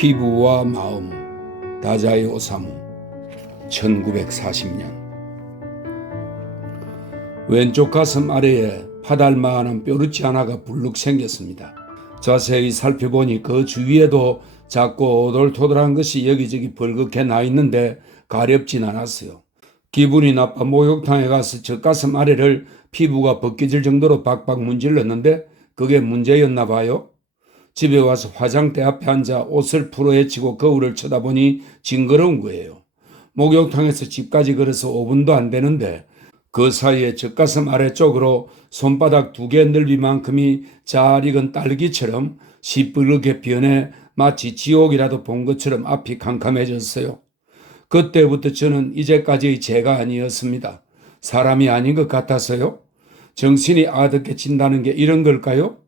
피부와 마음, 다자이 오사무, 1940년. 왼쪽 가슴 아래에 파달만한 뾰루지 하나가 불룩 생겼습니다. 자세히 살펴보니 그 주위에도 작고 오돌토돌한 것이 여기저기 벌겋게 나 있는데 가렵진 않았어요. 기분이 나빠 목욕탕에 가서 저 가슴 아래를 피부가 벗겨질 정도로 박박 문질렀는데 그게 문제였나 봐요. 집에 와서 화장대 앞에 앉아 옷을 풀어헤치고 거울을 쳐다보니 징그러운 거예요. 목욕탕에서 집까지 걸어서 5분도 안 되는데 그 사이에 젖가슴 아래쪽으로 손바닥 2개 넓이만큼이 잘 익은 딸기처럼 시뻘겋게 변해 마치 지옥이라도 본 것처럼 앞이 캄캄해졌어요. 그때부터 저는 이제까지의 제가 아니었습니다. 사람이 아닌 것 같아서요. 정신이 아득해진다는 게 이런 걸까요?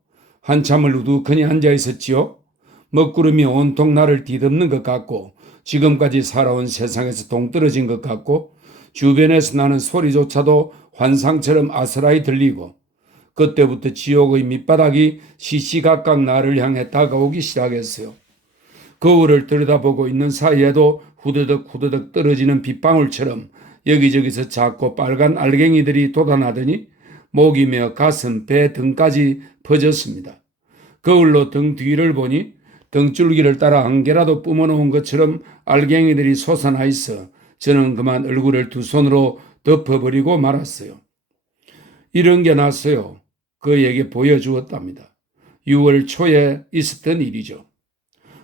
한참을 우두커니 앉아 있었지요. 먹구름이 온통 나를 뒤덮는 것 같고 지금까지 살아온 세상에서 동떨어진 것 같고 주변에서 나는 소리조차도 환상처럼 아스라이 들리고 그때부터 지옥의 밑바닥이 시시각각 나를 향해 다가오기 시작했어요. 거울을 들여다보고 있는 사이에도 후드득 후드득 떨어지는 빗방울처럼 여기저기서 작고 빨간 알갱이들이 돋아나더니 목이며 가슴, 배 등까지 퍼졌습니다. 거울로 등 뒤를 보니 등줄기를 따라 한 개라도 뿜어놓은 것처럼 알갱이들이 솟아나 있어 저는 그만 얼굴을 두 손으로 덮어버리고 말았어요. 이런 게 났어요. 그에게 보여주었답니다. 6월 초에 있었던 일이죠.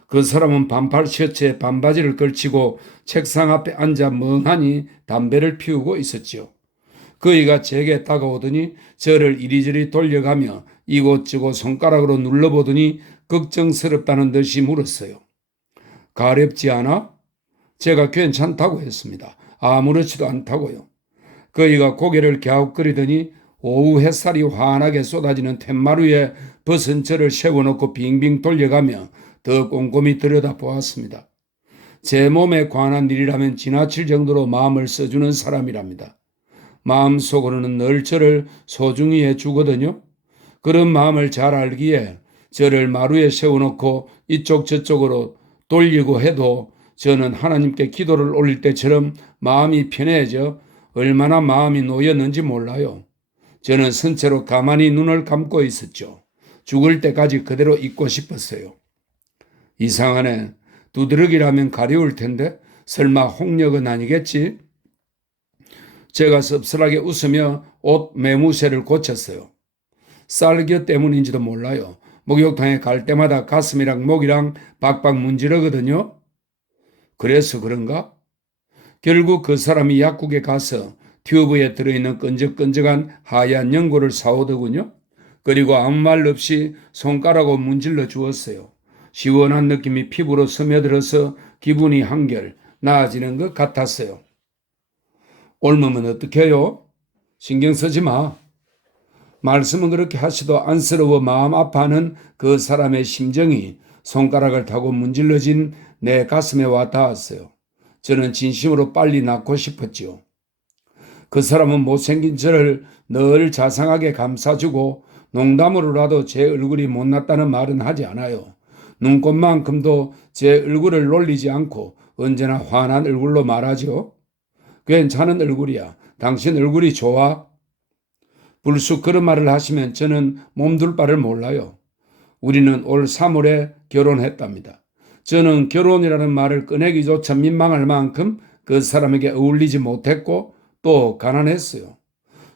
그 사람은 반팔 셔츠에 반바지를 걸치고 책상 앞에 앉아 멍하니 담배를 피우고 있었지요. 그이가 제게 다가오더니 저를 이리저리 돌려가며 이곳저곳 손가락으로 눌러보더니 걱정스럽다는 듯이 물었어요. 가렵지 않아? 제가 괜찮다고 했습니다. 아무렇지도 않다고요. 그이가 고개를 갸웃거리더니 오후 햇살이 환하게 쏟아지는 툇마루에 벗은 저를 세워놓고 빙빙 돌려가며 더 꼼꼼히 들여다보았습니다. 제 몸에 관한 일이라면 지나칠 정도로 마음을 써주는 사람이랍니다. 마음속으로는 늘 저를 소중히 해주거든요. 그런 마음을 잘 알기에 저를 마루에 세워놓고 이쪽 저쪽으로 돌리고 해도 저는 하나님께 기도를 올릴 때처럼 마음이 편해져 얼마나 마음이 놓였는지 몰라요. 저는 선체로 가만히 눈을 감고 있었죠. 죽을 때까지 그대로 있고 싶었어요. 이상하네. 두드러기라면 가려울 텐데 설마 홍역은 아니겠지? 제가 씁쓸하게 웃으며 옷 매무새를 고쳤어요. 쌀겨 때문인지도 몰라요. 목욕탕에 갈 때마다 가슴이랑 목이랑 박박 문지르거든요. 그래서 그런가? 결국 그 사람이 약국에 가서 튜브에 들어있는 끈적끈적한 하얀 연고를 사오더군요. 그리고 아무 말 없이 손가락으로 문질러 주었어요. 시원한 느낌이 피부로 스며들어서 기분이 한결 나아지는 것 같았어요. 옮으면 어떡해요? 신경 쓰지 마. 말씀은 그렇게 하시도 안쓰러워 마음 아파하는 그 사람의 심정이 손가락을 타고 문질러진 내 가슴에 와 닿았어요. 저는 진심으로 빨리 낫고 싶었지요. 그 사람은 못생긴 저를 늘 자상하게 감싸주고 농담으로라도 제 얼굴이 못났다는 말은 하지 않아요. 눈곱만큼도 제 얼굴을 놀리지 않고 언제나 환한 얼굴로 말하죠. 괜찮은 얼굴이야. 당신 얼굴이 좋아? 불쑥 그런 말을 하시면 저는 몸둘 바를 몰라요. 우리는 올 3월에 결혼했답니다. 저는 결혼이라는 말을 꺼내기조차 민망할 만큼 그 사람에게 어울리지 못했고 또 가난했어요.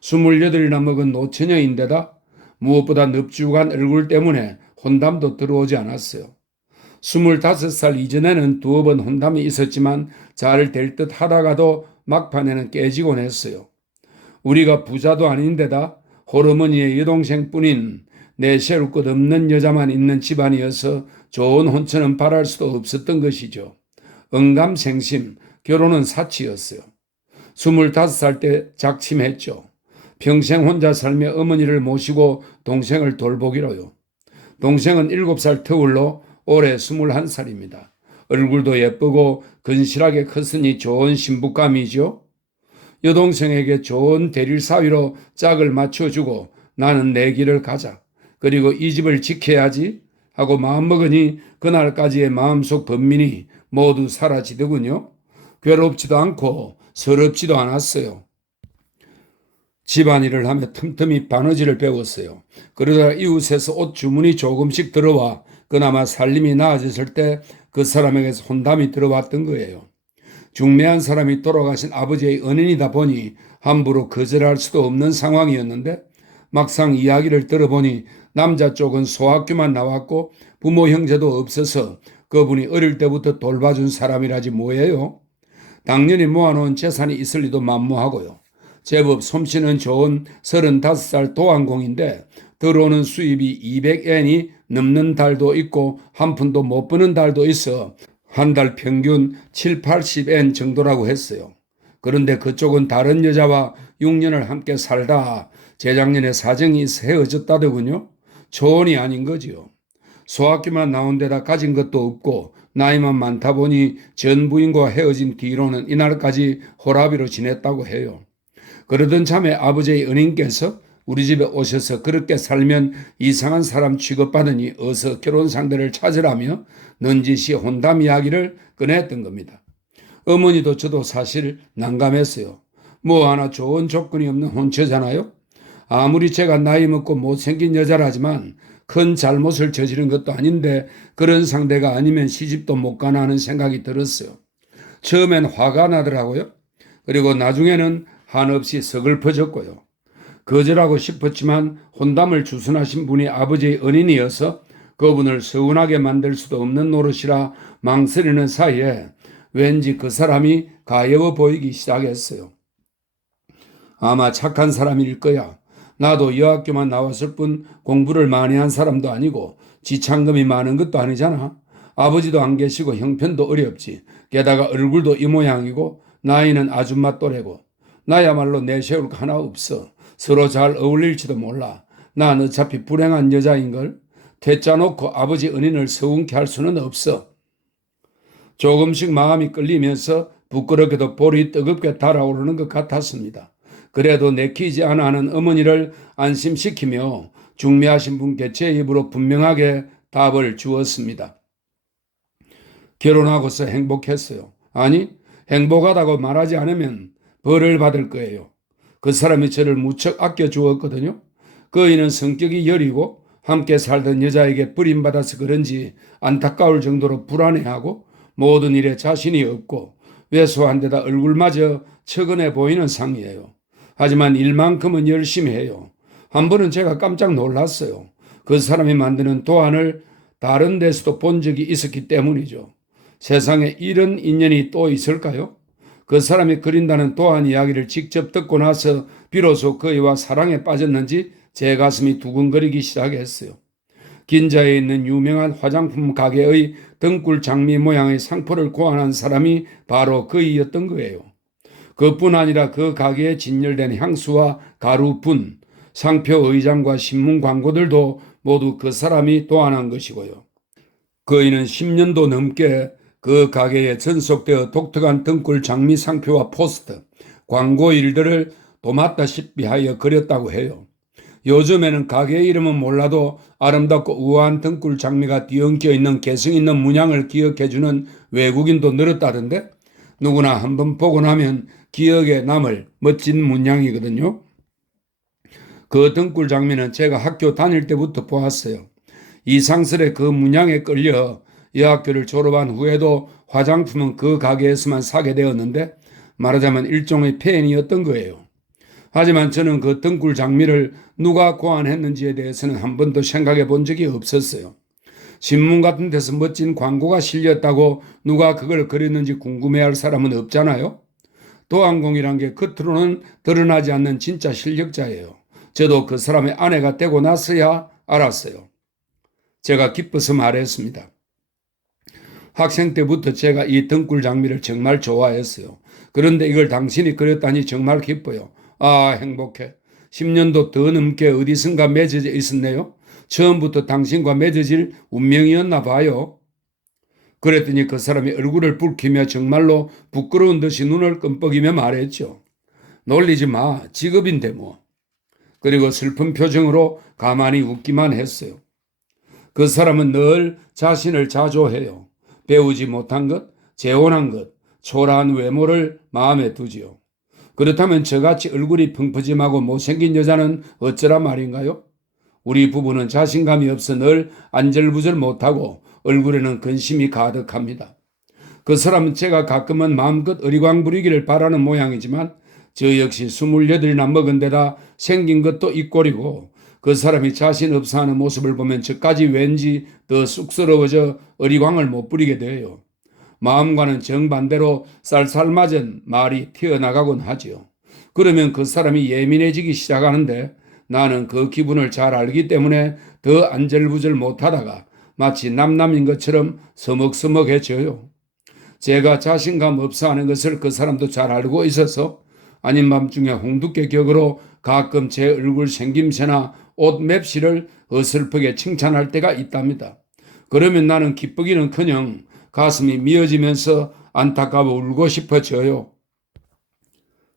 28이나 먹은 노처녀인데다 무엇보다 넙죽한 얼굴 때문에 혼담도 들어오지 않았어요. 25살 이전에는 2번 혼담이 있었지만 잘 될 듯 하다가도 막판에는 깨지곤 했어요. 우리가 부자도 아닌데다 호르머니의 여동생뿐인 내세울 것 없는 여자만 있는 집안이어서 좋은 혼처는 바랄 수도 없었던 것이죠. 응감생심, 결혼은 사치였어요. 25살 때 작심했죠. 평생 혼자 살며 어머니를 모시고 동생을 돌보기로요. 동생은 7살 터울로 올해 21살입니다. 얼굴도 예쁘고 근실하게 컸으니 좋은 신부감이죠. 여동생에게 좋은 대릴 사위로 짝을 맞춰주고 나는 내 길을 가자. 그리고 이 집을 지켜야지. 하고 마음먹으니 그날까지의 마음속 번민이 모두 사라지더군요. 괴롭지도 않고 서럽지도 않았어요. 집안일을 하며 틈틈이 바느질을 배웠어요. 그러다 이웃에서 옷 주문이 조금씩 들어와 그나마 살림이 나아졌을 때 그 사람에게서 혼담이 들어왔던 거예요. 중매한 사람이 돌아가신 아버지의 은인이다 보니 함부로 거절할 수도 없는 상황이었는데 막상 이야기를 들어보니 남자 쪽은 소학교만 나왔고 부모 형제도 없어서 그분이 어릴 때부터 돌봐준 사람이라지 뭐예요. 당연히 모아놓은 재산이 있을 리도 만무하고요. 제법 솜씨는 좋은 35살 도안공인데 들어오는 수입이 200엔이 넘는 달도 있고 한 푼도 못 버는 달도 있어 한 달 평균 7, 80엔 정도라고 했어요. 그런데 그쪽은 다른 여자와 6년을 함께 살다 재작년에 사정이 있어 헤어졌다더군요. 초혼이 아닌 거지요. 소학교만 나온 데다 가진 것도 없고 나이만 많다 보니 전 부인과 헤어진 뒤로는 이날까지 호라비로 지냈다고 해요. 그러던 참에 아버지의 은인께서 우리 집에 오셔서 그렇게 살면 이상한 사람 취급받으니 어서 결혼 상대를 찾으라며 넌지시 혼담 이야기를 꺼냈던 겁니다. 어머니도 저도 사실 난감했어요. 뭐 하나 좋은 조건이 없는 혼처잖아요. 아무리 제가 나이 먹고 못생긴 여자라지만 큰 잘못을 저지른 것도 아닌데 그런 상대가 아니면 시집도 못 가나 하는 생각이 들었어요. 처음엔 화가 나더라고요. 그리고 나중에는 한없이 서글퍼졌고요. 거절하고 싶었지만 혼담을 주선하신 분이 아버지의 은인이어서 그분을 서운하게 만들 수도 없는 노릇이라 망설이는 사이에 왠지 그 사람이 가여워 보이기 시작했어요. 아마 착한 사람일 거야. 나도 여학교만 나왔을 뿐 공부를 많이 한 사람도 아니고 지참금이 많은 것도 아니잖아. 아버지도 안 계시고 형편도 어렵지. 게다가 얼굴도 이 모양이고 나이는 아줌마 또래고 나야말로 내세울 거 하나 없어. 서로 잘 어울릴지도 몰라. 난 어차피 불행한 여자인걸. 퇴짜 놓고 아버지 은인을 서운케 할 수는 없어. 조금씩 마음이 끌리면서 부끄럽게도 볼이 뜨겁게 달아오르는 것 같았습니다. 그래도 내키지 않아 하는 어머니를 안심시키며 중매하신 분께 제 입으로 분명하게 답을 주었습니다. 결혼하고서 행복했어요. 아니, 행복하다고 말하지 않으면 벌을 받을 거예요. 그 사람이 저를 무척 아껴주었거든요. 그이는 성격이 여리고 함께 살던 여자에게 버림받아서 그런지 안타까울 정도로 불안해하고 모든 일에 자신이 없고 왜소한 데다 얼굴마저 처근해 보이는 상이에요. 하지만 일만큼은 열심히 해요. 한 번은 제가 깜짝 놀랐어요. 그 사람이 만드는 도안을 다른 데서도 본 적이 있었기 때문이죠. 세상에 이런 인연이 또 있을까요? 그 사람이 그린다는 도안 이야기를 직접 듣고 나서 비로소 그이와 사랑에 빠졌는지 제 가슴이 두근거리기 시작했어요. 긴자에 있는 유명한 화장품 가게의 등굴 장미 모양의 상표를 고안한 사람이 바로 그이였던 거예요. 그뿐 아니라 그 가게에 진열된 향수와 가루분, 상표 의장과 신문 광고들도 모두 그 사람이 도안한 것이고요. 그이는 10년도 넘게 그 가게에 전속되어 독특한 등굴 장미 상표와 포스터, 광고 일들을 도맡다시피 하여 그렸다고 해요. 요즘에는 가게 이름은 몰라도 아름답고 우아한 등굴 장미가 뒤엉켜 있는 개성 있는 문양을 기억해주는 외국인도 늘었다던데 누구나 한번 보고 나면 기억에 남을 멋진 문양이거든요. 그 등굴 장미는 제가 학교 다닐 때부터 보았어요. 이상스레 그 문양에 끌려 여학교를 졸업한 후에도 화장품은 그 가게에서만 사게 되었는데 말하자면 일종의 팬이었던 거예요. 하지만 저는 그 등굴 장미를 누가 고안했는지에 대해서는 한 번도 생각해 본 적이 없었어요. 신문 같은 데서 멋진 광고가 실렸다고 누가 그걸 그렸는지 궁금해할 사람은 없잖아요. 도안공이란 게 겉으로는 드러나지 않는 진짜 실력자예요. 저도 그 사람의 아내가 되고 나서야 알았어요. 제가 기뻐서 말했습니다. 학생 때부터 제가 이 등굴 장미를 정말 좋아했어요. 그런데 이걸 당신이 그렸다니 정말 기뻐요. 아, 행복해. 10년도 더 넘게 어디선가 맺어져 있었네요. 처음부터 당신과 맺어질 운명이었나 봐요. 그랬더니 그 사람이 얼굴을 붉히며 정말로 부끄러운 듯이 눈을 끔뻑이며 말했죠. 놀리지 마. 직업인데 뭐. 그리고 슬픈 표정으로 가만히 웃기만 했어요. 그 사람은 늘 자신을 자조해요. 배우지 못한 것, 재혼한 것, 초라한 외모를 마음에 두지요. 그렇다면 저같이 얼굴이 펑퍼짐하고 못생긴 여자는 어쩌라 말인가요? 우리 부부는 자신감이 없어 늘 안절부절 못하고 얼굴에는 근심이 가득합니다. 그 사람은 제가 가끔은 마음껏 어리광 부리기를 바라는 모양이지만 저 역시 28이나 먹은 데다 생긴 것도 입꼬리고 그 사람이 자신 없어 하는 모습을 보면 저까지 왠지 더 쑥스러워져 어리광을 못 부리게 돼요. 마음과는 정반대로 쌀쌀맞은 말이 튀어나가곤 하지요. 그러면 그 사람이 예민해지기 시작하는데 나는 그 기분을 잘 알기 때문에 더 안절부절 못하다가 마치 남남인 것처럼 서먹서먹해져요. 제가 자신감 없어 하는 것을 그 사람도 잘 알고 있어서 아닌 밤중에 홍두깨 격으로 가끔 제 얼굴 생김새나 옷 맵시를 어설프게 칭찬할 때가 있답니다. 그러면 나는 기쁘기는커녕 가슴이 미어지면서 안타까워 울고 싶어져요.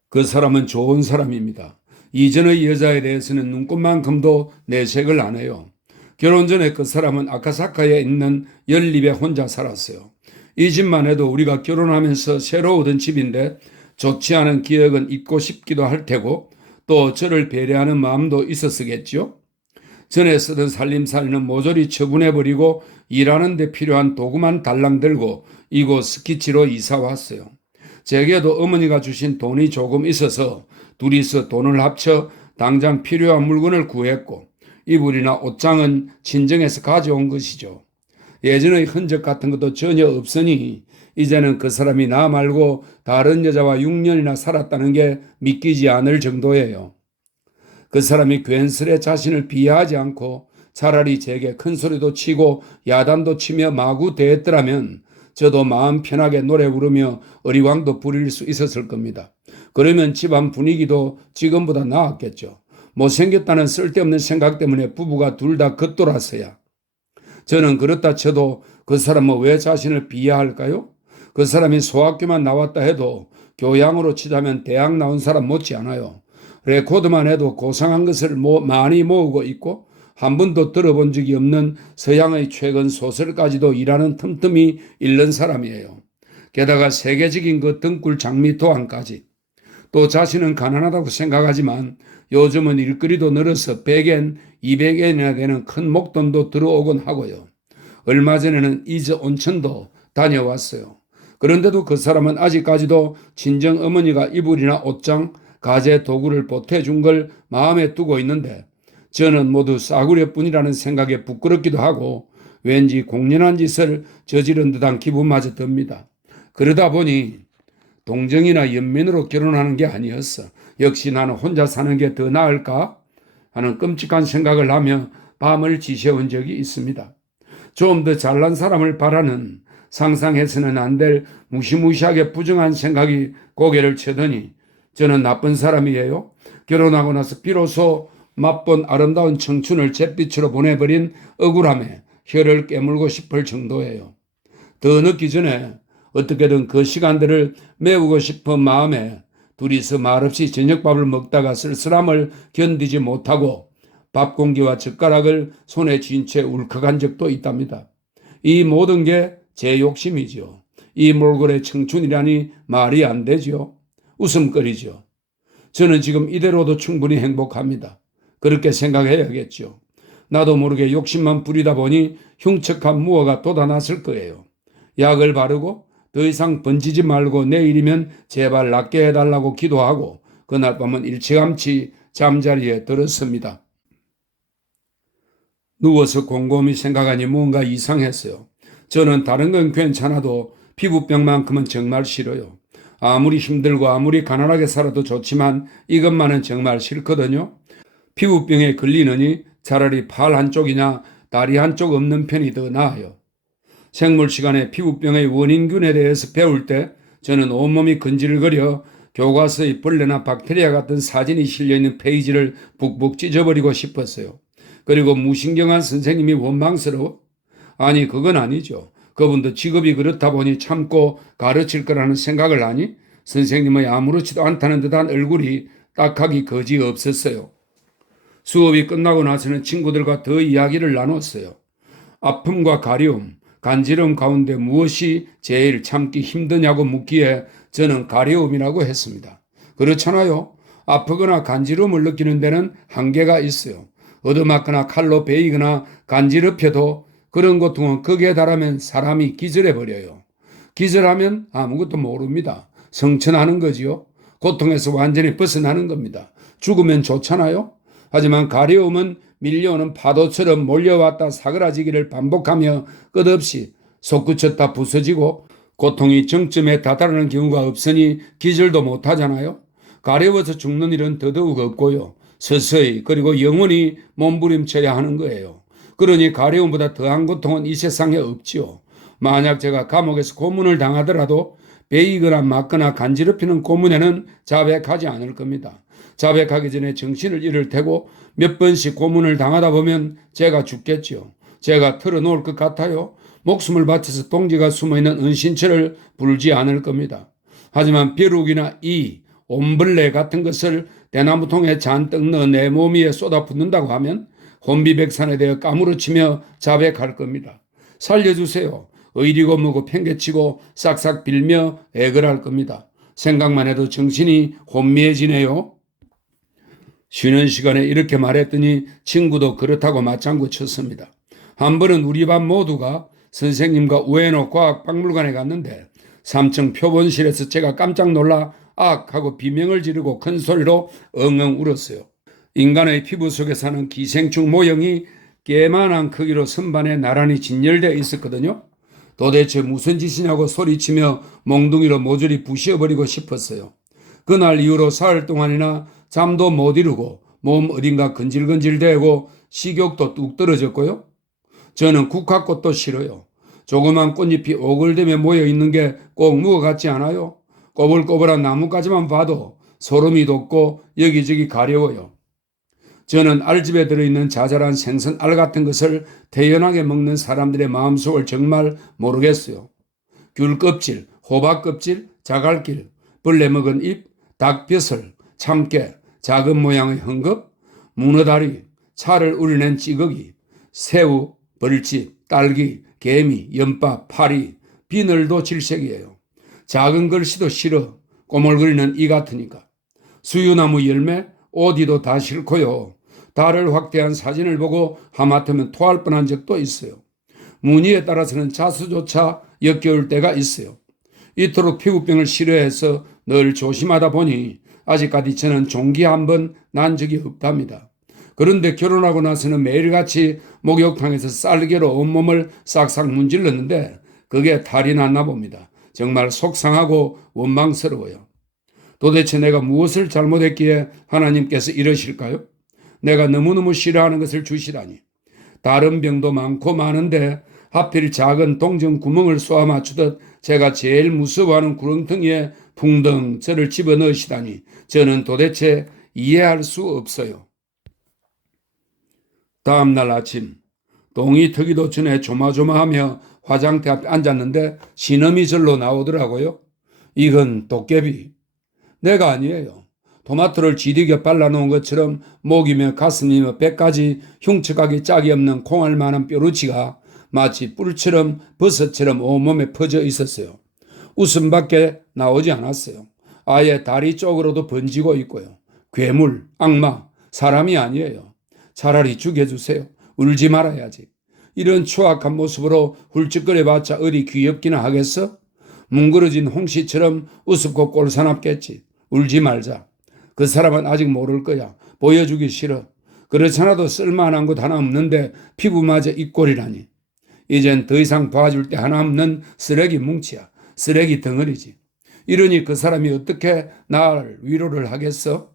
그 사람은 좋은 사람입니다. 이전의 여자에 대해서는 눈꽃만큼도 내색을 안 해요. 결혼 전에 그 사람은 아카사카에 있는 연립에 혼자 살았어요. 이 집만 해도 우리가 결혼하면서 새로 얻은 집인데 좋지 않은 기억은 잊고 싶기도 할 테고 또 저를 배려하는 마음도 있었겠죠. 전에 쓰던 살림살이는 모조리 처분해버리고 일하는 데 필요한 도구만 달랑 들고 이곳 스키치로 이사 왔어요. 제게도 어머니가 주신 돈이 조금 있어서 둘이서 돈을 합쳐 당장 필요한 물건을 구했고 이불이나 옷장은 친정에서 가져온 것이죠. 예전의 흔적 같은 것도 전혀 없으니 이제는 그 사람이 나 말고 다른 여자와 6년이나 살았다는 게 믿기지 않을 정도예요. 그 사람이 괜스레 자신을 비하하지 않고 차라리 제게 큰 소리도 치고 야단도 치며 마구 대했더라면 저도 마음 편하게 노래 부르며 어리광도 부릴 수 있었을 겁니다. 그러면 집안 분위기도 지금보다 나았겠죠. 못생겼다는 쓸데없는 생각 때문에 부부가 둘 다 겉돌았어야. 저는 그렇다 쳐도 그 사람은 왜 자신을 비하할까요? 그 사람이 소학교만 나왔다 해도 교양으로 치자면 대학 나온 사람 못지 않아요. 레코드만 해도 고상한 것을 많이 모으고 있고 한 번도 들어본 적이 없는 서양의 최근 소설까지도 일하는 틈틈이 읽는 사람이에요. 게다가 세계적인 그 등굴 장미 도안까지. 또 자신은 가난하다고 생각하지만 요즘은 일거리도 늘어서 100엔, 200엔이나 되는 큰 목돈도 들어오곤 하고요. 얼마 전에는 이즈 온천도 다녀왔어요. 그런데도 그 사람은 아직까지도 친정 어머니가 이불이나 옷장, 가재 도구를 보태준 걸 마음에 두고 있는데 저는 모두 싸구려뿐이라는 생각에 부끄럽기도 하고 왠지 공연한 짓을 저지른 듯한 기분마저 듭니다. 그러다 보니 동정이나 연민으로 결혼하는 게 아니었어. 역시 나는 혼자 사는 게 더 나을까 하는 끔찍한 생각을 하며 밤을 지새운 적이 있습니다. 좀 더 잘난 사람을 바라는 상상해서는 안 될 무시무시하게 부정한 생각이 고개를 쳐더니 저는 나쁜 사람이에요. 결혼하고 나서 비로소 맛본 아름다운 청춘을 잿빛으로 보내버린 억울함에 혀를 깨물고 싶을 정도예요. 더 늦기 전에 어떻게든 그 시간들을 메우고 싶은 마음에 둘이서 말없이 저녁밥을 먹다가 쓸쓸함을 견디지 못하고 밥 공기와 젓가락을 손에 쥔 채 울컥한 적도 있답니다. 이 모든 게 제 욕심이죠. 이 몰골의 청춘이라니 말이 안 되죠. 웃음거리죠. 저는 지금 이대로도 충분히 행복합니다. 그렇게 생각해야겠죠. 나도 모르게 욕심만 부리다 보니 흉측한 무어가 돋아났을 거예요. 약을 바르고 더 이상 번지지 말고 내일이면 제발 낫게 해달라고 기도하고 그날 밤은 일찌감치 잠자리에 들었습니다. 누워서 곰곰이 생각하니 뭔가 이상했어요. 저는 다른 건 괜찮아도 피부병만큼은 정말 싫어요. 아무리 힘들고 아무리 가난하게 살아도 좋지만 이것만은 정말 싫거든요. 피부병에 걸리느니 차라리 팔 한쪽이나 다리 한쪽 없는 편이 더 나아요. 생물 시간에 피부병의 원인균에 대해서 배울 때 저는 온몸이 근질거려 교과서의 벌레나 박테리아 같은 사진이 실려있는 페이지를 북북 찢어버리고 싶었어요. 그리고 무신경한 선생님이 원망스러워? 아니 그건 아니죠. 그분도 직업이 그렇다 보니 참고 가르칠 거라는 생각을 하니 선생님의 아무렇지도 않다는 듯한 얼굴이 딱하기 거지 없었어요. 수업이 끝나고 나서는 친구들과 더 이야기를 나눴어요. 아픔과 가려움, 간지러움 가운데 무엇이 제일 참기 힘드냐고 묻기에 저는 가려움이라고 했습니다. 그렇잖아요. 아프거나 간지러움을 느끼는 데는 한계가 있어요. 얻어맞거나 칼로 베이거나 간지럽혀도 그런 고통은 극에 달하면 사람이 기절해버려요. 기절하면 아무것도 모릅니다. 성천하는 거지요. 고통에서 완전히 벗어나는 겁니다. 죽으면 좋잖아요. 하지만 가려움은 밀려오는 파도처럼 몰려왔다 사그라지기를 반복하며 끝없이 솟구쳤다 부서지고 고통이 정점에 다다르는 경우가 없으니 기절도 못하잖아요. 가려워서 죽는 일은 더더욱 없고요. 서서히 그리고 영원히 몸부림쳐야 하는 거예요. 그러니 가려움보다 더한 고통은 이 세상에 없지요. 만약 제가 감옥에서 고문을 당하더라도 베이거나 맞거나 간지럽히는 고문에는 자백하지 않을 겁니다. 자백하기 전에 정신을 잃을 테고 몇 번씩 고문을 당하다 보면 제가 죽겠지요. 제가 털어놓을 것 같아요. 목숨을 바쳐서 동지가 숨어있는 은신처를 불지 않을 겁니다. 하지만 벼룩이나 옴블레 같은 것을 대나무통에 잔뜩 넣어 내 몸 위에 쏟아붓는다고 하면 혼비백산에 대해 까무러치며 자백할 겁니다. 살려주세요. 의리고 뭐고 팽개치고 싹싹 빌며 애걸할 겁니다. 생각만 해도 정신이 혼미해지네요. 쉬는 시간에 이렇게 말했더니 친구도 그렇다고 맞장구 쳤습니다. 한 번은 우리 반 모두가 선생님과 우에노 과학박물관에 갔는데 3층 표본실에서 제가 깜짝 놀라 악 하고 비명을 지르고 큰 소리로 엉엉 울었어요. 인간의 피부 속에 사는 기생충 모형이 깨만한 크기로 선반에 나란히 진열되어 있었거든요. 도대체 무슨 짓이냐고 소리치며 몽둥이로 모조리 부셔버리고 싶었어요. 그날 이후로 사흘 동안이나 잠도 못 이루고 몸 어딘가 근질근질대고 식욕도 뚝 떨어졌고요. 저는 국화꽃도 싫어요. 조그만 꽃잎이 오글대며 모여있는 게 꼭 무엇 같지 않아요? 꼬불꼬불한 나뭇가지만 봐도 소름이 돋고 여기저기 가려워요. 저는 알집에 들어있는 자잘한 생선 알 같은 것을 태연하게 먹는 사람들의 마음속을 정말 모르겠어요. 귤 껍질, 호박 껍질, 자갈길, 벌레 먹은 잎, 닭벼슬, 참깨, 작은 모양의 헝겊, 문어다리, 차를 우려낸 찌꺼기, 새우, 벌집, 딸기, 개미, 연밥, 파리, 비늘도 질색이에요. 작은 글씨도 싫어. 꼬물거리는 이 같으니까. 수유나무 열매, 오디도 다 싫고요. 달을 확대한 사진을 보고 하마터면 토할 뻔한 적도 있어요. 무늬에 따라서는 자수조차 역겨울 때가 있어요. 이토록 피부병을 싫어해서 늘 조심하다 보니 아직까지 저는 종기 한 번 난 적이 없답니다. 그런데 결혼하고 나서는 매일같이 목욕탕에서 쌀개로 온몸을 싹싹 문질렀는데 그게 탈이 났나 봅니다. 정말 속상하고 원망스러워요. 도대체 내가 무엇을 잘못했기에 하나님께서 이러실까요? 내가 너무너무 싫어하는 것을 주시다니. 다른 병도 많고 많은데 하필 작은 동전 구멍을 쏘아 맞추듯 제가 제일 무서워하는 구렁텅이에 풍덩 저를 집어넣으시다니 저는 도대체 이해할 수 없어요. 다음날 아침 동이 트기도 전에 조마조마하며 화장대 앞에 앉았는데 신음이 절로 나오더라고요. 이건 도깨비. 내가 아니에요. 토마토를 지리게 발라놓은 것처럼 목이며 가슴이며 배까지 흉측하게 짝이 없는 콩알만한 뾰루치가 마치 뿔처럼 버섯처럼 온몸에 퍼져 있었어요. 웃음밖에 나오지 않았어요. 아예 다리 쪽으로도 번지고 있고요. 괴물, 악마, 사람이 아니에요. 차라리 죽여주세요. 울지 말아야지. 이런 추악한 모습으로 훌쩍거려봤자 어디 귀엽기나 하겠어? 뭉그러진 홍시처럼 우습고 꼴사납겠지. 울지 말자. 그 사람은 아직 모를 거야. 보여주기 싫어. 그렇잖아도 쓸만한 것 하나 없는데 피부마저 입꼬리라니. 이젠 더 이상 봐줄 데 하나 없는 쓰레기 뭉치야. 쓰레기 덩어리지. 이러니 그 사람이 어떻게 나를 위로를 하겠어?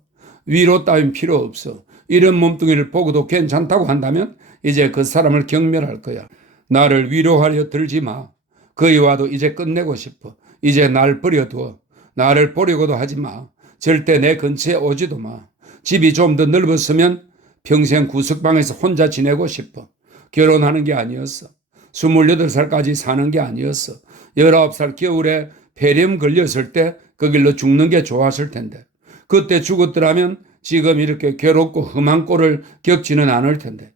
위로 따윈 필요 없어. 이런 몸뚱이를 보고도 괜찮다고 한다면 이제 그 사람을 경멸할 거야. 나를 위로하려 들지 마. 거기 와도 이제 끝내고 싶어. 이제 날 버려두어. 나를 보려고도 하지 마. 절대 내 근처에 오지도 마. 집이 좀 더 넓었으면 평생 구석방에서 혼자 지내고 싶어. 결혼하는 게 아니었어. 28살까지 사는 게 아니었어. 19살 겨울에 폐렴 걸렸을 때 그 길로 죽는 게 좋았을 텐데. 그때 죽었더라면 지금 이렇게 괴롭고 험한 꼴을 겪지는 않을 텐데.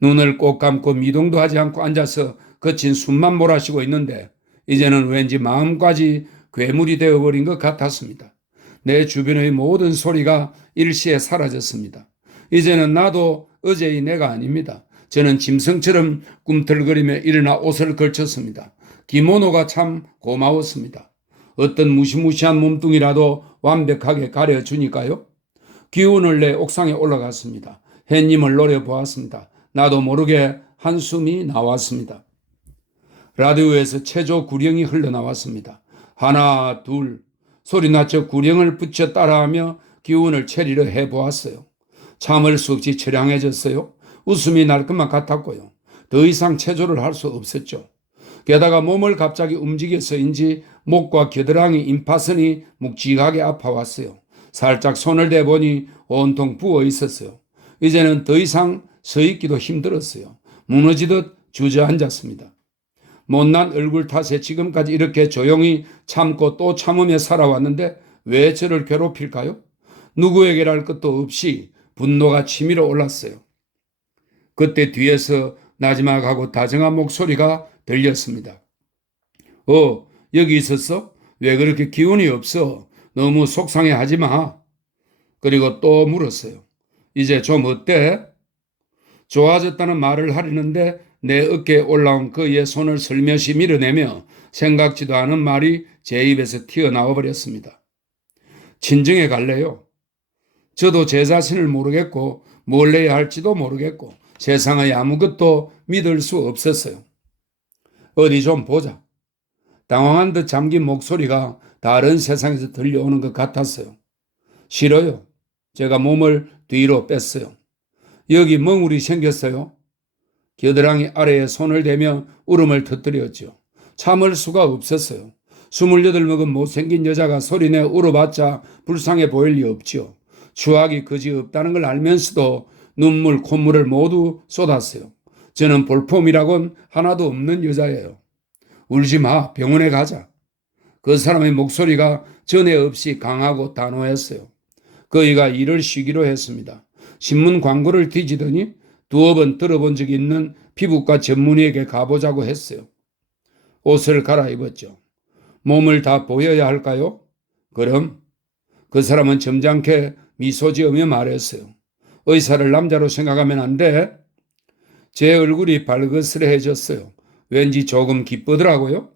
눈을 꼭 감고 미동도 하지 않고 앉아서 거친 숨만 몰아쉬고 있는데 이제는 왠지 마음까지 괴물이 되어버린 것 같았습니다. 내 주변의 모든 소리가 일시에 사라졌습니다. 이제는 나도 어제의 내가 아닙니다. 저는 짐승처럼 꿈틀거리며 일어나 옷을 걸쳤습니다. 기모노가 참 고마웠습니다. 어떤 무시무시한 몸뚱이라도 완벽하게 가려주니까요. 기운을 내 옥상에 올라갔습니다. 햇님을 노려보았습니다. 나도 모르게 한숨이 나왔습니다. 라디오에서 체조 구령이 흘러나왔습니다. 하나, 둘, 소리나쳐 구령을 붙여 따라하며 기운을 차리려 해보았어요. 참을 수 없이 처량해졌어요. 웃음이 날 것만 같았고요. 더 이상 체조를 할 수 없었죠. 게다가 몸을 갑자기 움직여서인지 목과 겨드랑이 임파선이 묵직하게 아파왔어요. 살짝 손을 대보니 온통 부어 있었어요. 이제는 더 이상 서 있기도 힘들었어요. 무너지듯 주저앉았습니다. 못난 얼굴 탓에 지금까지 이렇게 조용히 참고 또 참으며 살아왔는데 왜 저를 괴롭힐까요? 누구에게랄 것도 없이 분노가 치밀어 올랐어요. 그때 뒤에서 나지막하고 다정한 목소리가 들렸습니다. 여기 있었어? 왜 그렇게 기운이 없어? 너무 속상해하지 마. 그리고 또 물었어요. 이제 좀 어때? 좋아졌다는 말을 하려는데 내 어깨에 올라온 그의 손을 슬며시 밀어내며 생각지도 않은 말이 제 입에서 튀어나와 버렸습니다. 친정에 갈래요? 저도 제 자신을 모르겠고 뭘 해야 할지도 모르겠고 세상의 아무것도 믿을 수 없었어요. 어디 좀 보자. 당황한 듯 잠긴 목소리가 다른 세상에서 들려오는 것 같았어요. 싫어요. 제가 몸을 뒤로 뺐어요. 여기 멍울이 생겼어요. 겨드랑이 아래에 손을 대며 울음을 터뜨렸죠. 참을 수가 없었어요. 28 먹은 못생긴 여자가 소리내 울어봤자 불쌍해 보일 리 없지요. 추악이 그지없다는 걸 알면서도 눈물, 콧물을 모두 쏟았어요. 저는 볼품이라곤 하나도 없는 여자예요. 울지 마, 병원에 가자. 그 사람의 목소리가 전에 없이 강하고 단호했어요. 그이가 일을 쉬기로 했습니다. 신문 광고를 뒤지더니 두어 번 들어본 적이 있는 피부과 전문의에게 가보자고 했어요. 옷을 갈아입었죠. 몸을 다 보여야 할까요? 그럼 그 사람은 점잖게 미소 지으며 말했어요. 의사를 남자로 생각하면 안 돼. 제 얼굴이 발그스레해졌어요. 왠지 조금 기쁘더라고요.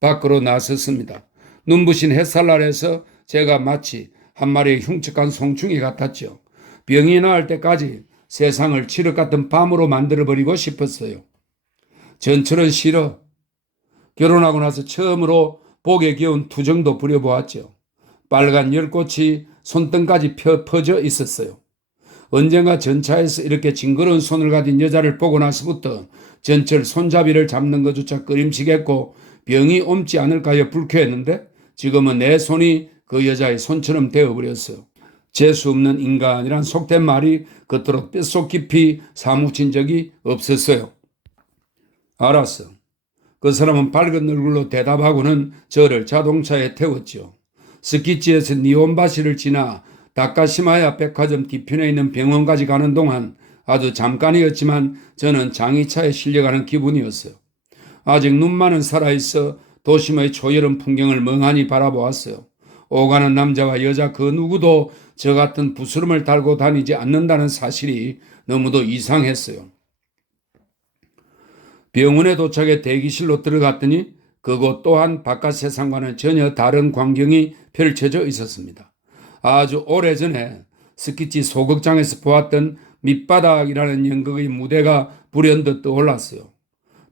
밖으로 나섰습니다. 눈부신 햇살 아래서 제가 마치 한 마리의 흉측한 송충이 같았죠. 병이 나을 때까지 세상을 칠흑 같은 밤으로 만들어버리고 싶었어요. 전철은 싫어. 결혼하고 나서 처음으로 복에 겨운 투정도 부려보았죠. 빨간 열꽃이 손등까지 퍼져 있었어요. 언젠가 전차에서 이렇게 징그러운 손을 가진 여자를 보고 나서부터 전철 손잡이를 잡는 것조차 꺼림칙했고 병이 옮지 않을까요 불쾌했는데 지금은 내 손이 그 여자의 손처럼 되어버렸어요. 재수 없는 인간이란 속된 말이 그토록 뼛속 깊이 사무친 적이 없었어요. 알았어. 그 사람은 밝은 얼굴로 대답하고는 저를 자동차에 태웠죠. 스키지에서 니온바시를 지나 다카시마야 백화점 뒤편에 있는 병원까지 가는 동안 아주 잠깐이었지만 저는 장의차에 실려가는 기분이었어요. 아직 눈만은 살아있어 도심의 초여름 풍경을 멍하니 바라보았어요. 오가는 남자와 여자 그 누구도 저 같은 부스럼을 달고 다니지 않는다는 사실이 너무도 이상했어요. 병원에 도착해 대기실로 들어갔더니 그곳 또한 바깥 세상과는 전혀 다른 광경이 펼쳐져 있었습니다. 아주 오래전에 스키치 소극장에서 보았던 밑바닥이라는 연극의 무대가 불현듯 떠올랐어요.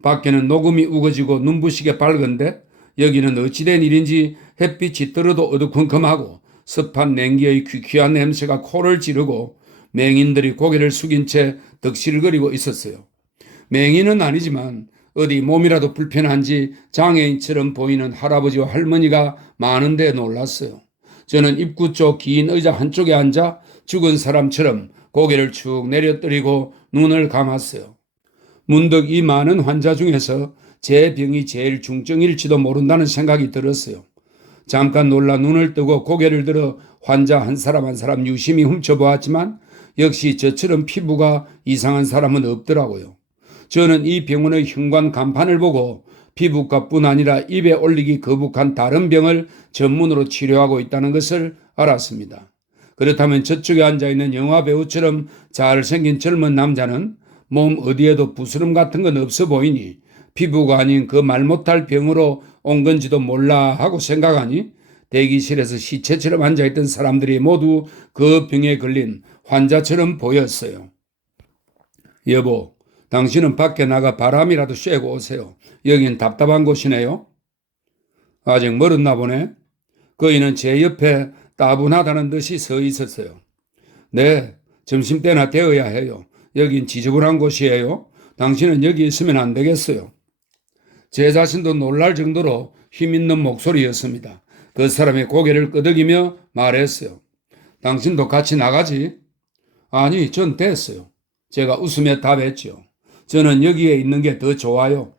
밖에는 녹음이 우거지고 눈부시게 밝은데 여기는 어찌된 일인지 햇빛이 떨어도 어두컴컴하고 습한 냉기의 귀퀴한 냄새가 코를 찌르고 맹인들이 고개를 숙인 채 덕실거리고 있었어요. 맹인은 아니지만 어디 몸이라도 불편한지 장애인처럼 보이는 할아버지와 할머니가 많은데 놀랐어요. 저는 입구 쪽 긴 의자 한쪽에 앉아 죽은 사람처럼 고개를 축 내려뜨리고 눈을 감았어요. 문득 이 많은 환자 중에서 제 병이 제일 중증일지도 모른다는 생각이 들었어요. 잠깐 놀라 눈을 뜨고 고개를 들어 환자 한 사람 한 사람 유심히 훔쳐보았지만 역시 저처럼 피부가 이상한 사람은 없더라고요. 저는 이 병원의 현관 간판을 보고 피부과뿐 아니라 입에 올리기 거북한 다른 병을 전문으로 치료하고 있다는 것을 알았습니다. 그렇다면 저쪽에 앉아있는 영화배우처럼 잘생긴 젊은 남자는 몸 어디에도 부스럼 같은 건 없어 보이니 피부가 아닌 그 말 못할 병으로 온 건지도 몰라 하고 생각하니 대기실에서 시체처럼 앉아있던 사람들이 모두 그 병에 걸린 환자처럼 보였어요. 여보, 당신은 밖에 나가 바람이라도 쐬고 오세요. 여긴 답답한 곳이네요. 아직 멀었나 보네. 그이는 제 옆에 따분하다는 듯이 서 있었어요. 네, 점심때나 되어야 해요. 여긴 지저분한 곳이에요. 당신은 여기 있으면 안 되겠어요. 제 자신도 놀랄 정도로 힘있는 목소리였습니다. 그 사람이 고개를 끄덕이며 말했어요. 당신도 같이 나가지? 아니, 전 됐어요. 제가 웃으며 답했죠. 저는 여기에 있는 게 더 좋아요.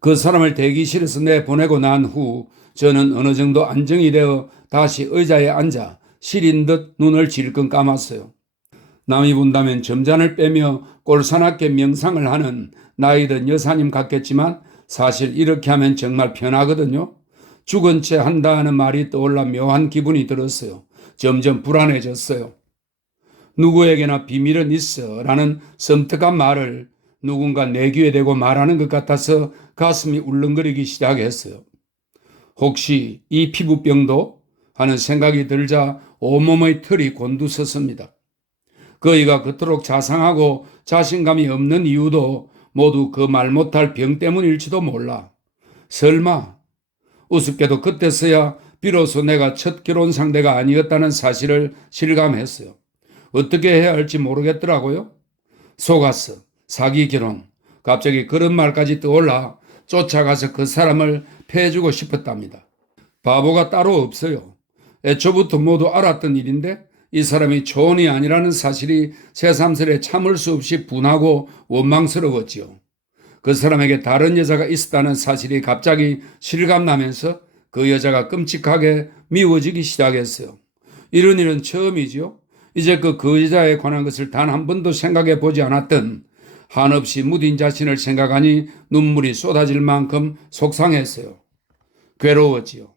그 사람을 대기실에서 내보내고 난 후 저는 어느 정도 안정이 되어 다시 의자에 앉아 시린 듯 눈을 질끈 감았어요. 남이 본다면 점잔을 빼며 꼴사납게 명상을 하는 나이든 여사님 같겠지만 사실 이렇게 하면 정말 편하거든요. 죽은 채 한다 하는 말이 떠올라 묘한 기분이 들었어요. 점점 불안해졌어요. 누구에게나 비밀은 있어 라는 섬뜩한 말을 누군가 내 귀에 대고 말하는 것 같아서 가슴이 울렁거리기 시작했어요. 혹시 이 피부병도? 하는 생각이 들자 온몸의 털이 곤두섰습니다. 그이가 그토록 자상하고 자신감이 없는 이유도 모두 그 말 못할 병 때문일지도 몰라. 설마 우습게도 그때서야 비로소 내가 첫 결혼 상대가 아니었다는 사실을 실감했어요. 어떻게 해야 할지 모르겠더라고요. 속았어. 사기 결혼. 갑자기 그런 말까지 떠올라 쫓아가서 그 사람을 패해주고 싶었답니다. 바보가 따로 없어요. 애초부터 모두 알았던 일인데 이 사람이 초혼이 아니라는 사실이 새삼스레 참을 수 없이 분하고 원망스러웠지요. 그 사람에게 다른 여자가 있었다는 사실이 갑자기 실감나면서 그 여자가 끔찍하게 미워지기 시작했어요. 이런 일은 처음이지요. 이제껏 그 여자에 관한 것을 단 한 번도 생각해 보지 않았던 한없이 무딘 자신을 생각하니 눈물이 쏟아질 만큼 속상했어요. 괴로웠지요.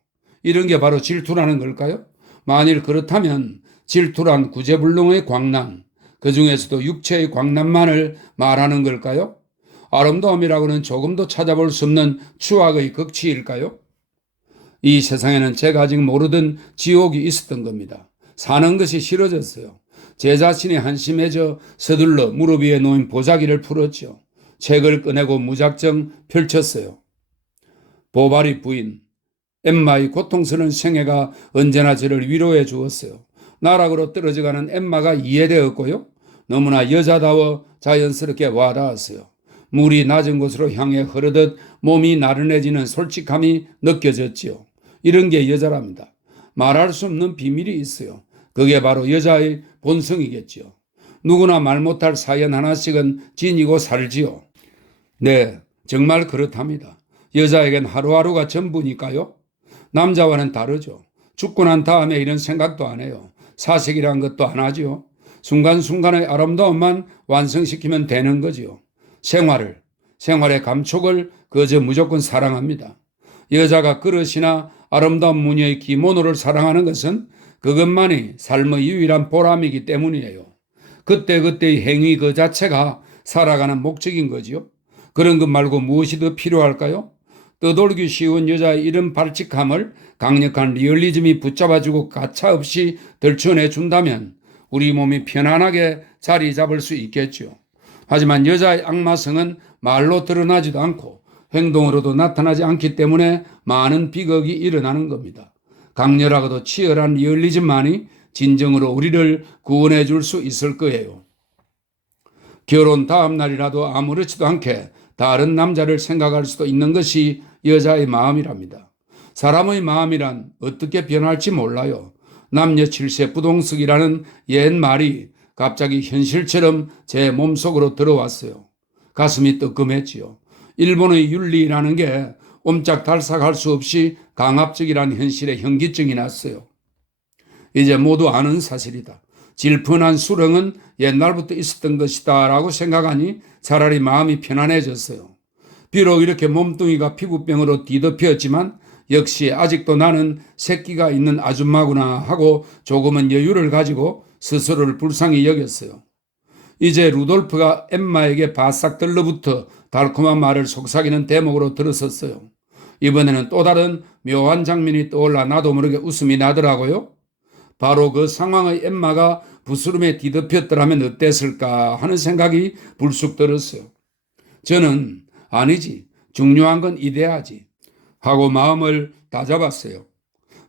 이런 게 바로 질투라는 걸까요? 만일 그렇다면 질투란 구제불능의 광란, 그 중에서도 육체의 광란만을 말하는 걸까요? 아름다움이라고는 조금도 찾아볼 수 없는 추악의 극치일까요? 이 세상에는 제가 아직 모르던 지옥이 있었던 겁니다. 사는 것이 싫어졌어요. 제 자신이 한심해져 서둘러 무릎 위에 놓인 보자기를 풀었죠. 책을 꺼내고 무작정 펼쳤어요. 보바리 부인, 엠마의 고통스러운 생애가 언제나 저를 위로해 주었어요. 나락으로 떨어져가는 엠마가 이해되었고요. 너무나 여자다워 자연스럽게 와닿았어요. 물이 낮은 곳으로 향해 흐르듯 몸이 나른해지는 솔직함이 느껴졌지요. 이런 게 여자랍니다. 말할 수 없는 비밀이 있어요. 그게 바로 여자의 본성이겠지요. 누구나 말 못할 사연 하나씩은 지니고 살지요. 네, 정말 그렇답니다. 여자에겐 하루하루가 전부니까요. 남자와는 다르죠. 죽고 난 다음에 이런 생각도 안 해요. 사색이란 것도 안 하죠. 순간순간의 아름다움만 완성시키면 되는 거지요. 생활의 감촉을 그저 무조건 사랑합니다. 여자가 그릇이나 아름다운 무늬의 기모노를 사랑하는 것은 그것만이 삶의 유일한 보람이기 때문이에요. 그때그때의 행위 그 자체가 살아가는 목적인 거지요. 그런 것 말고 무엇이 더 필요할까요? 떠돌기 쉬운 여자의 이런 발칙함을 강력한 리얼리즘이 붙잡아주고 가차없이 덜쳐내준다면 우리 몸이 편안하게 자리 잡을 수 있겠죠. 하지만 여자의 악마성은 말로 드러나지도 않고 행동으로도 나타나지 않기 때문에 많은 비극이 일어나는 겁니다. 강렬하고도 치열한 리얼리즘만이 진정으로 우리를 구원해 줄 수 있을 거예요. 결혼 다음 날이라도 아무렇지도 않게 다른 남자를 생각할 수도 있는 것이 여자의 마음이랍니다. 사람의 마음이란 어떻게 변할지 몰라요. 남녀 칠세 부동석이라는 옛 말이 갑자기 현실처럼 제 몸속으로 들어왔어요. 가슴이 뜨끔했지요. 일본의 윤리라는 게 옴짝달싹할 수 없이 강압적이라는 현실에 현기증이 났어요. 이제 모두 아는 사실이다. 질펀한 수렁은 옛날부터 있었던 것이다 라고 생각하니 차라리 마음이 편안해졌어요. 비록 이렇게 몸뚱이가 피부병으로 뒤덮였지만 역시 아직도 나는 새끼가 있는 아줌마구나 하고 조금은 여유를 가지고 스스로를 불쌍히 여겼어요. 이제 루돌프가 엠마에게 바싹 들러붙어 달콤한 말을 속삭이는 대목으로 들었었어요. 이번에는 또 다른 묘한 장면이 떠올라 나도 모르게 웃음이 나더라고요. 바로 그 상황의 엠마가 부스럼에 뒤덮였더라면 어땠을까 하는 생각이 불쑥 들었어요. 저는 아니지, 중요한 건 이래야지 하고 마음을 다잡았어요.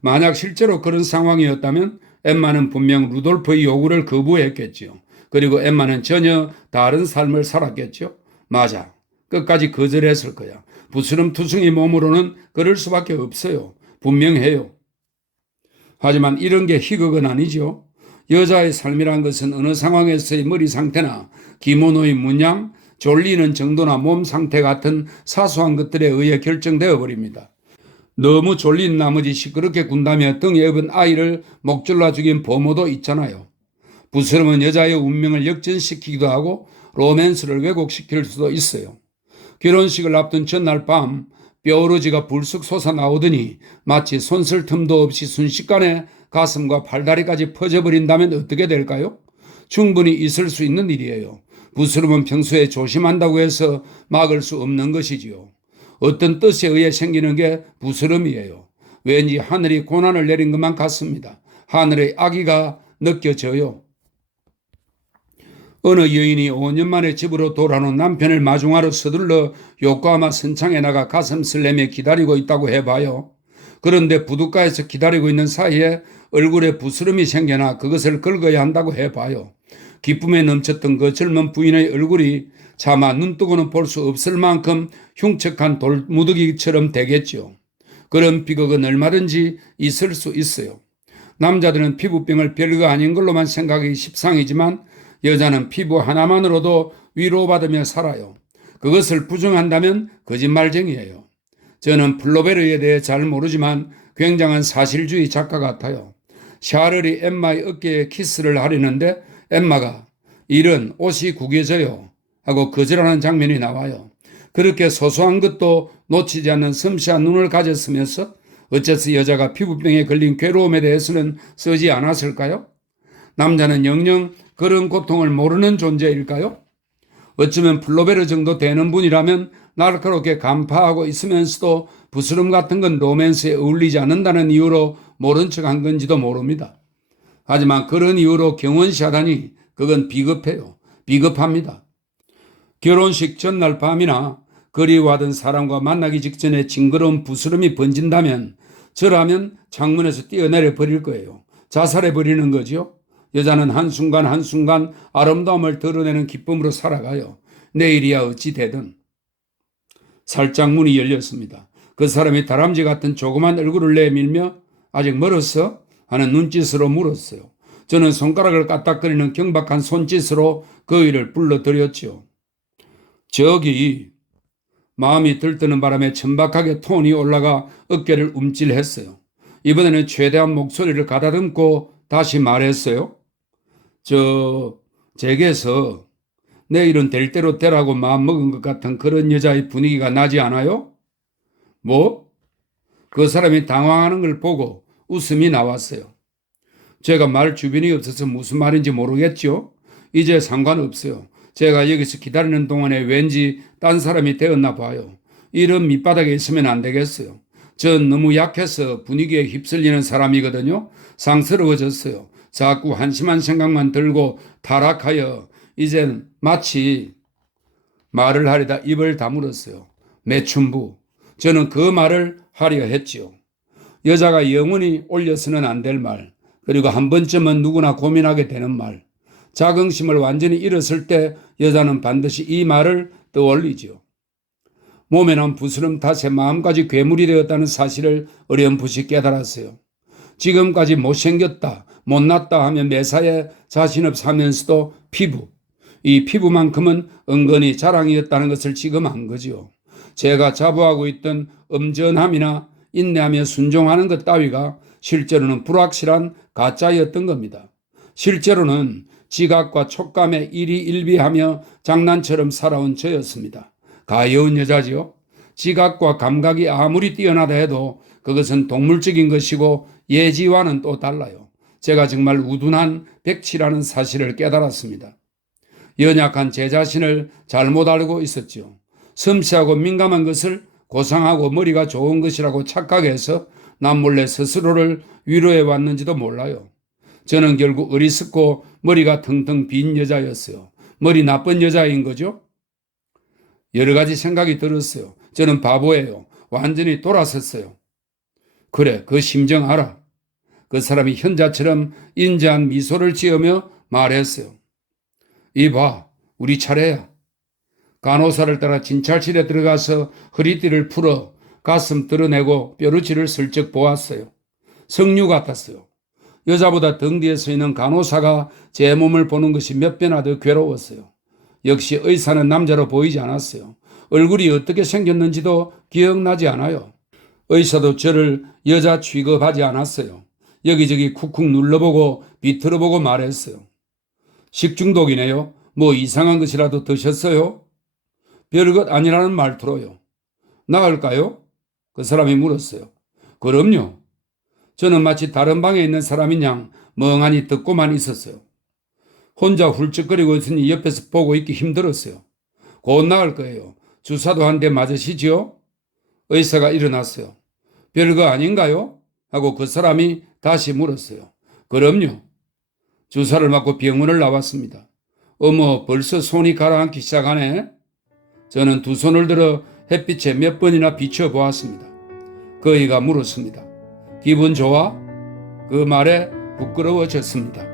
만약 실제로 그런 상황이었다면 엠마는 분명 루돌프의 요구를 거부했겠죠. 그리고 엠마는 전혀 다른 삶을 살았겠죠. 맞아, 끝까지 거절했을 거야. 부스럼 투성이 몸으로는 그럴 수밖에 없어요. 분명해요. 하지만 이런 게 희극은 아니죠. 여자의 삶이란 것은 어느 상황에서의 머리 상태나 기모노의 문양, 졸리는 정도나 몸 상태 같은 사소한 것들에 의해 결정되어 버립니다. 너무 졸린 나머지 시끄럽게 군다며 등에 업은 아이를 목졸라 죽인 보모도 있잖아요. 부스럼은 여자의 운명을 역전시키기도 하고 로맨스를 왜곡시킬 수도 있어요. 결혼식을 앞둔 전날 밤 뼈우러지가 불쑥 솟아나오더니 마치 손쓸 틈도 없이 순식간에 가슴과 팔다리까지 퍼져버린다면 어떻게 될까요? 충분히 있을 수 있는 일이에요. 부스럼은 평소에 조심한다고 해서 막을 수 없는 것이지요. 어떤 뜻에 의해 생기는 게 부스럼이에요. 왠지 하늘이 고난을 내린 것만 같습니다. 하늘의 악의가 느껴져요. 어느 여인이 5년 만에 집으로 돌아온 남편을 마중하러 서둘러 요코하마 선창에 나가 가슴 설레며 기다리고 있다고 해봐요. 그런데 부둣가에서 기다리고 있는 사이에 얼굴에 부스럼이 생겨나 그것을 긁어야 한다고 해봐요. 기쁨에 넘쳤던 그 젊은 부인의 얼굴이 차마 눈뜨고는 볼 수 없을 만큼 흉측한 돌무더기처럼 되겠죠. 그런 비극은 얼마든지 있을 수 있어요. 남자들은 피부병을 별거 아닌 걸로만 생각하기 십상이지만 여자는 피부 하나만으로도 위로받으며 살아요. 그것을 부정한다면 거짓말쟁이에요. 저는 플로베르에 대해 잘 모르지만 굉장한 사실주의 작가 같아요. 샤를이 엠마의 어깨에 키스를 하려는데 엠마가 이런 옷이 구겨져요 하고 거절하는 장면이 나와요. 그렇게 소소한 것도 놓치지 않는 섬세한 눈을 가졌으면서 어째서 여자가 피부병에 걸린 괴로움에 대해서는 쓰지 않았을까요? 남자는 영영 그런 고통을 모르는 존재일까요? 어쩌면 플로베르 정도 되는 분이라면 날카롭게 간파하고 있으면서도 부스럼 같은 건 로맨스에 어울리지 않는다는 이유로 모른 척한 건지도 모릅니다. 하지만 그런 이유로 경원시하다니 그건 비겁해요. 비겁합니다. 결혼식 전날 밤이나 그리워하던 사람과 만나기 직전에 징그러운 부스럼이 번진다면 저라면 창문에서 뛰어내려 버릴 거예요. 자살해 버리는 거죠. 여자는 한순간 한순간 아름다움을 드러내는 기쁨으로 살아가요. 내일이야 어찌 되든. 살짝 문이 열렸습니다. 그 사람이 다람쥐 같은 조그만 얼굴을 내밀며 아직 멀었어? 하는 눈짓으로 물었어요. 저는 손가락을 까딱거리는 경박한 손짓으로 그이를 불러들였죠. 저기. 마음이 들뜨는 바람에 천박하게 톤이 올라가 어깨를 움찔했어요. 이번에는 최대한 목소리를 가다듬고 다시 말했어요. 제게서 내일은 될 대로 되라고 마음먹은 것 같은 그런 여자의 분위기가 나지 않아요? 뭐? 그 사람이 당황하는 걸 보고 웃음이 나왔어요. 제가 말 주변이 없어서 무슨 말인지 모르겠죠? 이제 상관없어요. 제가 여기서 기다리는 동안에 왠지 딴 사람이 되었나 봐요. 이런 밑바닥에 있으면 안 되겠어요. 전 너무 약해서 분위기에 휩쓸리는 사람이거든요. 상스러워졌어요. 자꾸 한심한 생각만 들고 타락하여 이젠 마치 말을 하려다 입을 다물었어요. 매춘부. 저는 그 말을 하려 했지요. 여자가 영원히 올려서는 안 될 말, 그리고 한 번쯤은 누구나 고민하게 되는 말. 자긍심을 완전히 잃었을 때 여자는 반드시 이 말을 떠올리지요. 몸에 난 부스럼 탓에 마음까지 괴물이 되었다는 사실을 어렴풋이 깨달았어요. 지금까지 못생겼다, 못났다 하며 매사에 자신없으면서도 피부, 이 피부만큼은 은근히 자랑이었다는 것을 지금 안 거지요. 제가 자부하고 있던 엄전함이나 인내하며 순종하는 것 따위가 실제로는 불확실한 가짜였던 겁니다. 실제로는 지각과 촉감에 일희일비하며 장난처럼 살아온 저였습니다. 가여운 여자지요. 지각과 감각이 아무리 뛰어나다 해도 그것은 동물적인 것이고 예지와는 또 달라요. 제가 정말 우둔한 백치라는 사실을 깨달았습니다. 연약한 제 자신을 잘못 알고 있었지요. 섬세하고 민감한 것을 고상하고 머리가 좋은 것이라고 착각해서 남몰래 스스로를 위로해 왔는지도 몰라요. 저는 결국 어리석고 머리가 텅텅 빈 여자였어요. 머리 나쁜 여자인 거죠? 여러 가지 생각이 들었어요. 저는 바보예요. 완전히 돌아섰어요. 그래, 그 심정 알아. 그 사람이 현자처럼 인자한 미소를 지으며 말했어요. 이봐, 우리 차례야. 간호사를 따라 진찰실에 들어가서 허리띠를 풀어 가슴 드러내고 뼈루치를 슬쩍 보았어요. 성류 같았어요. 여자보다 등 뒤에 서 있는 간호사가 제 몸을 보는 것이 몇 배나 더 괴로웠어요. 역시 의사는 남자로 보이지 않았어요. 얼굴이 어떻게 생겼는지도 기억나지 않아요. 의사도 저를 여자 취급하지 않았어요. 여기저기 쿡쿡 눌러보고 비틀어보고 말했어요. 식중독이네요. 뭐 이상한 것이라도 드셨어요? 별것 아니라는 말투로요. 나을까요? 그 사람이 물었어요. 그럼요. 저는 마치 다른 방에 있는 사람인 양 멍하니 듣고만 있었어요. 혼자 훌쩍거리고 있으니 옆에서 보고 있기 힘들었어요. 곧 나을 거예요. 주사도 한 대 맞으시지요? 의사가 일어났어요. 별거 아닌가요? 하고 그 사람이 다시 물었어요. 그럼요. 주사를 맞고 병원을 나왔습니다. 어머, 벌써 손이 가라앉기 시작하네. 저는 두 손을 들어 햇빛에 몇 번이나 비춰보았습니다. 그 애가 물었습니다. 기분 좋아? 그 말에 부끄러워졌습니다.